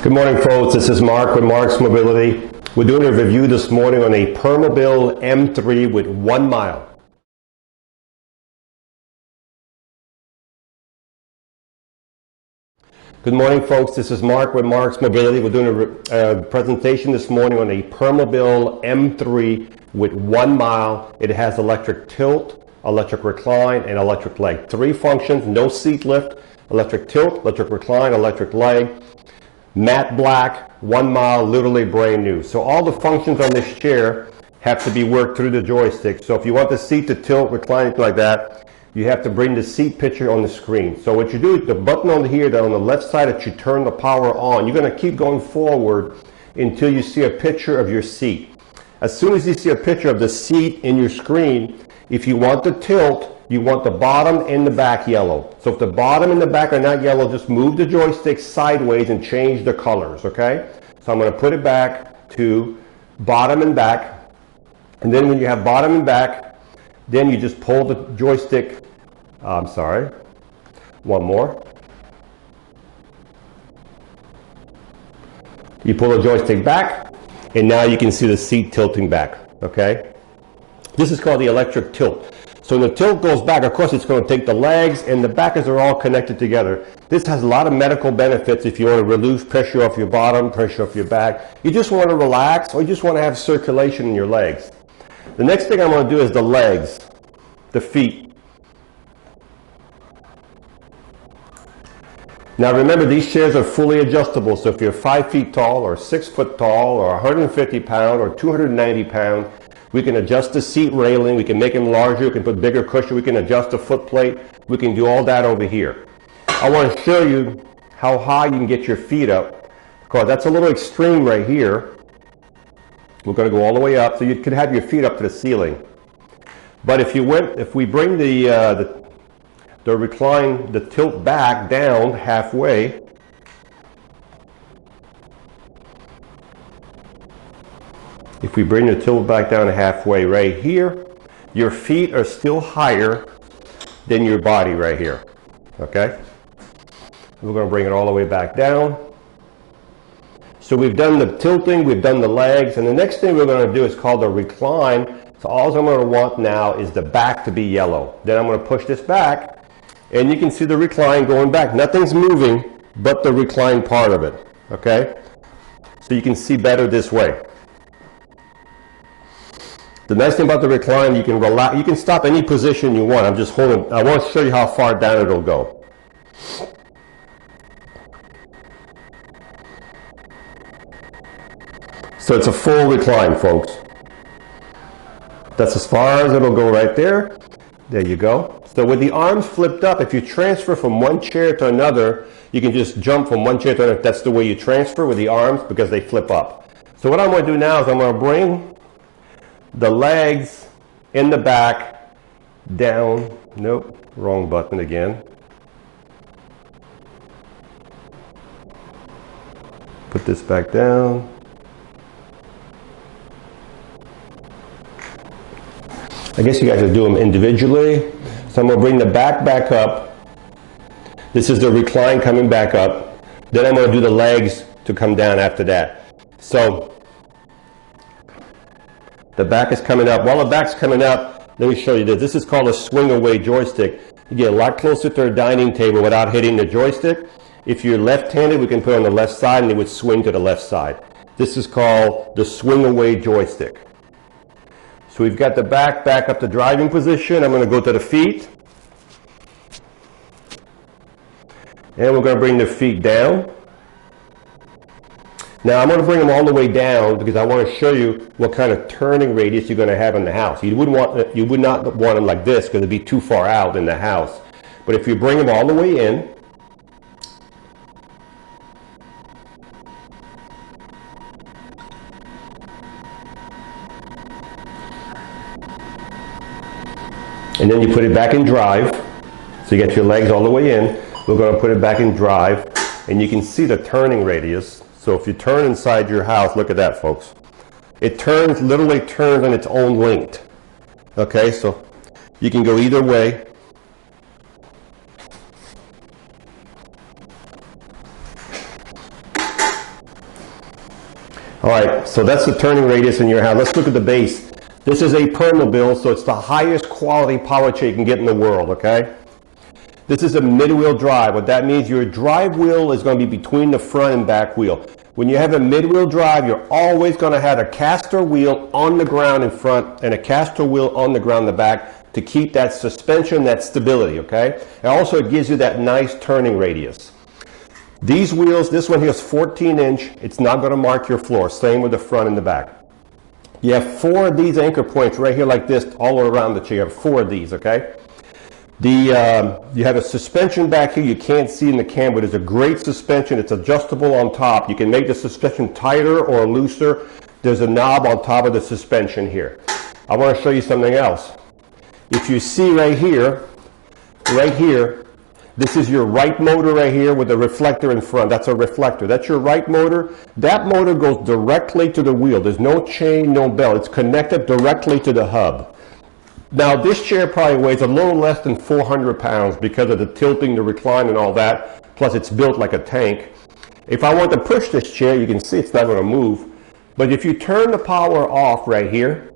Good morning, folks. This is Marc with Marc's Mobility. We're doing a review this morning on a Permobil M3 with 1 mile. Good morning, folks. This is Marc with Marc's Mobility. We're doing a presentation this morning on a Permobil M3 with 1 mile. It has electric tilt, electric recline, and electric leg. 3 functions, no seat lift, electric tilt, electric recline, electric leg. Matte black, 1 mile, literally brand new. So all the functions on this chair have to be worked through the joystick. So if you want the seat to tilt, recline, anything like that, you have to bring the seat picture on the screen. So what you do, the button on here, on the left side that you turn the power on, you're going to keep going forward until you see a picture of your seat. As soon as you see a picture of the seat in your screen, if you want the tilt, you want the bottom and the back yellow. So if the bottom and the back are not yellow, just move the joystick sideways and change the colors, okay? So I'm going to put it back to bottom and back. And then when you have bottom and back, then you just pull the joystick, one more. You pull the joystick back, and now you can see the seat tilting back, okay? This is called the electric tilt. So when the tilt goes back, of course, it's going to take the legs and the back are all connected together. This has a lot of medical benefits if you want to relieve pressure off your bottom, pressure off your back. You just want to relax, or you just want to have circulation in your legs. The next thing I'm going to do is the legs, the feet. Now remember, these chairs are fully adjustable. So if you're 5 feet tall, or 6 foot tall, or 150 pounds, or 290 pounds, we can adjust the seat railing, we can make them larger, we can put bigger cushion, we can adjust the foot plate, we can do all that over here. I want to show you how high you can get your feet up, because that's a little extreme right here. We're going to go all the way up, so you could have your feet up to the ceiling. But if we bring the recline, the tilt back down halfway, if we bring the tilt back down halfway right here, your feet are still higher than your body right here, okay? We're going to bring it all the way back down. So we've done the tilting, we've done the legs, and the next thing we're going to do is called the recline. So all I'm going to want now is the back to be yellow. Then I'm going to push this back, and you can see the recline going back. Nothing's moving but the recline part of it, okay? So you can see better this way. The nice thing about the recline, you can relax, you can stop any position you want. I'm just holding, I want to show you how far down it'll go. So it's a full recline, folks. That's as far as it'll go right there. There you go. So with the arms flipped up, if you transfer from one chair to another, you can just jump from one chair to another. That's the way you transfer with the arms, because they flip up. So what I'm going to do now is I'm going to bring the legs in the back down. Nope, wrong button again. Put this back down. I guess you guys will do them individually. So I'm going to bring the back up. This is the recline coming back up. Then I'm going to do the legs to come down after that. So the back is coming up. While the back's coming up, let me show you this. This is called a swing away joystick. You get a lot closer to a dining table without hitting the joystick. If you're left-handed, we can put it on the left side and it would swing to the left side. This is called the swing away joystick. So we've got the back up to driving position. I'm going to go to the feet. And we're going to bring the feet down. Now I'm going to bring them all the way down because I want to show you what kind of turning radius you're going to have in the house. You would not want them like this because it'd be too far out in the house. But if you bring them all the way in, and then you put it back in drive, so you get your legs all the way in. We're going to put it back in drive, and you can see the turning radius. So if you turn inside your house, look at that, folks. It turns, literally turns on its own length. Okay, so you can go either way. All right, so that's the turning radius in your house. Let's look at the base. This is a Permobil, so it's the highest quality power chair you can get in the world, okay? This is a mid-wheel drive. What that means, your drive wheel is going to be between the front and back wheel. When you have a mid-wheel drive, you're always going to have a caster wheel on the ground in front and a caster wheel on the ground in the back to keep that suspension, that stability, okay? And also it gives you that nice turning radius. These wheels, this one here is 14-inch. It's not going to mark your floor. Same with the front and the back. You have 4 of these anchor points right here like this all around the chair. You have 4 of these, okay? You have a suspension back here you can't see in the camera. It's a great suspension. It's adjustable on top. You can make the suspension tighter or looser. There's a knob on top of the suspension here. I want to show you something else. If you see right here, this is your right motor right here with a reflector in front. That's a reflector. That's your right motor. That motor goes directly to the wheel. There's no chain, no belt. It's connected directly to the hub. Now this chair probably weighs a little less than 400 pounds because of the tilting, the recline and all that. Plus it's built like a tank. If I want to push this chair, you can see it's not going to move. But if you turn the power off right here,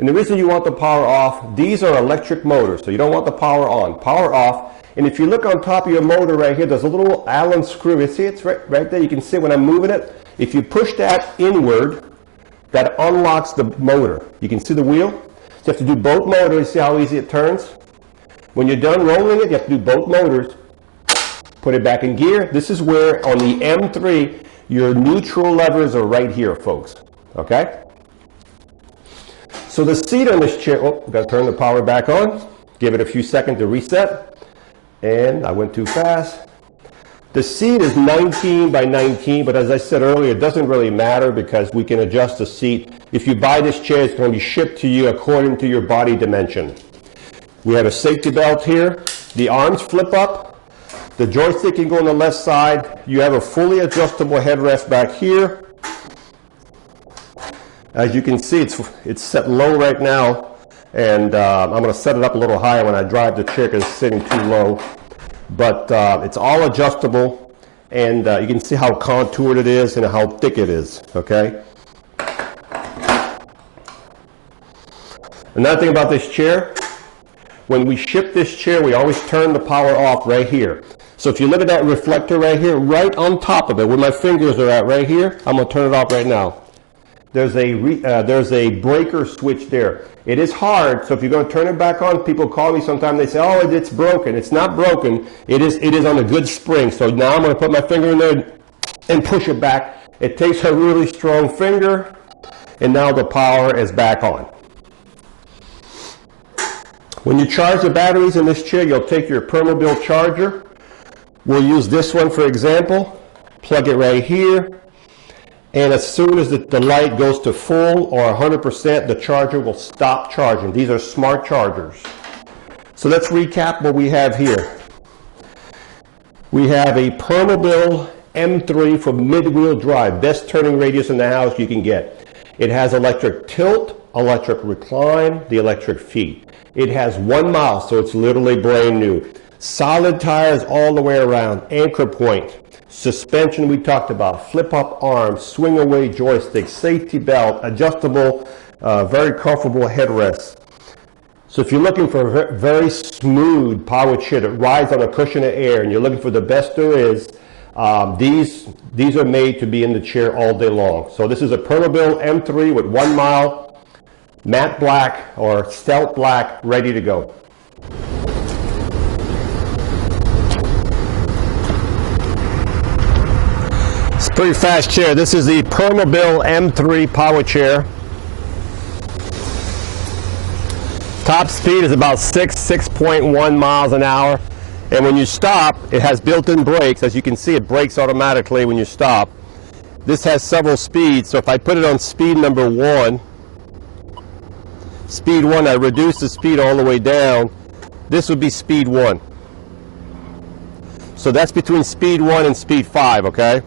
and the reason you want the power off, these are electric motors. So you don't want the power on. Power off. And if you look on top of your motor right here, there's a little Allen screw. You see it's right there. You can see when I'm moving it. If you push that inward, that unlocks the motor. You can see the wheel. So you have to do both motors. See how easy it turns? When you're done rolling it, you have to do both motors. Put it back in gear. This is where on the M3, your neutral levers are right here, folks. Okay? So the seat on this chair, oh, we've got to turn the power back on. Give it a few seconds to reset. And I went too fast. The seat is 19 by 19, but as I said earlier, it doesn't really matter because we can adjust the seat. If you buy this chair, it's going to be shipped to you according to your body dimension. We have a safety belt here. The arms flip up. The joystick can go on the left side. You have a fully adjustable headrest back here. As you can see, it's set low right now. And I'm going to set it up a little higher when I drive the chair because it's sitting too low. But it's all adjustable, and you can see how contoured it is and how thick it is, okay? Another thing about this chair, when we ship this chair, we always turn the power off right here. So if you look at that reflector right here, right on top of it, where my fingers are at right here, I'm going to turn it off right now. There's a breaker switch there. It is hard, so if you're going to turn it back on, people call me sometimes, they say, oh, it's broken. It's not broken. It is on a good spring. So now I'm going to put my finger in there and push it back. It takes a really strong finger, and now the power is back on. When you charge the batteries in this chair, you'll take your Permobil charger. We'll use this one for example. Plug it right here. And as soon as the light goes to full or 100%, the charger will stop charging. These are smart chargers. So let's recap what we have here. We have a Permobil M3 for mid-wheel drive, best turning radius in the house you can get. It has electric tilt, electric recline, the electric feet. It has 1 mile, so it's literally brand new. Solid tires all the way around, anchor point. Suspension we talked about, flip-up arms, swing-away joystick, safety belt, adjustable, very comfortable headrest. So if you're looking for a very smooth power chair that rides on a cushion of air and you're looking for the best there is, these are made to be in the chair all day long. So this is a Permobil M3 with 1 mile, matte black or stealth black, ready to go. It's a pretty fast chair. This is the Permobil M3 power chair. Top speed is about 6.1 miles an hour. And when you stop, it has built-in brakes. As you can see, it brakes automatically when you stop. This has several speeds. So if I put it on speed number 1, speed 1, I reduce the speed all the way down. This would be speed 1. So that's between speed 1 and speed 5, okay?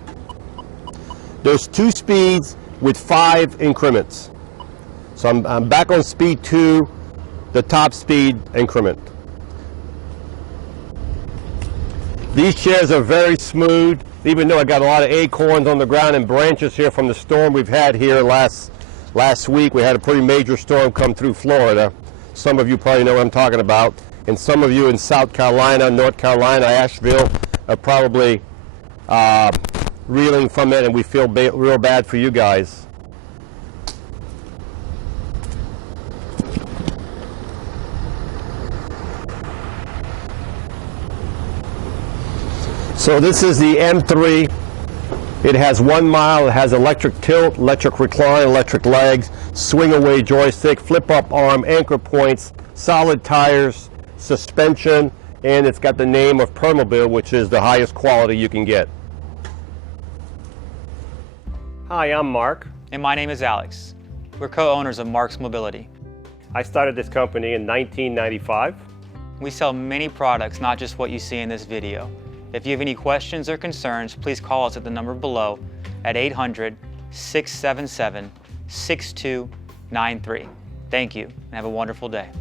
There's 2 speeds with 5 increments. So I'm back on speed 2, the top speed increment. These chairs are very smooth. Even though I got a lot of acorns on the ground and branches here from the storm we've had here last week. We had a pretty major storm come through Florida. Some of you probably know what I'm talking about. And some of you in South Carolina, North Carolina, Asheville are probably reeling from it, and we feel real bad for you guys. So this is the M3. It has 1 mile, it has electric tilt, electric recline, electric legs, swing away joystick, flip up arm, anchor points, solid tires, suspension, and it's got the name of Permobil, which is the highest quality you can get. Hi, I'm Mark. And my name is Alex. We're co-owners of Marc's Mobility. I started this company in 1995. We sell many products, not just what you see in this video. If you have any questions or concerns, please call us at the number below at 800-677-6293. Thank you, and have a wonderful day.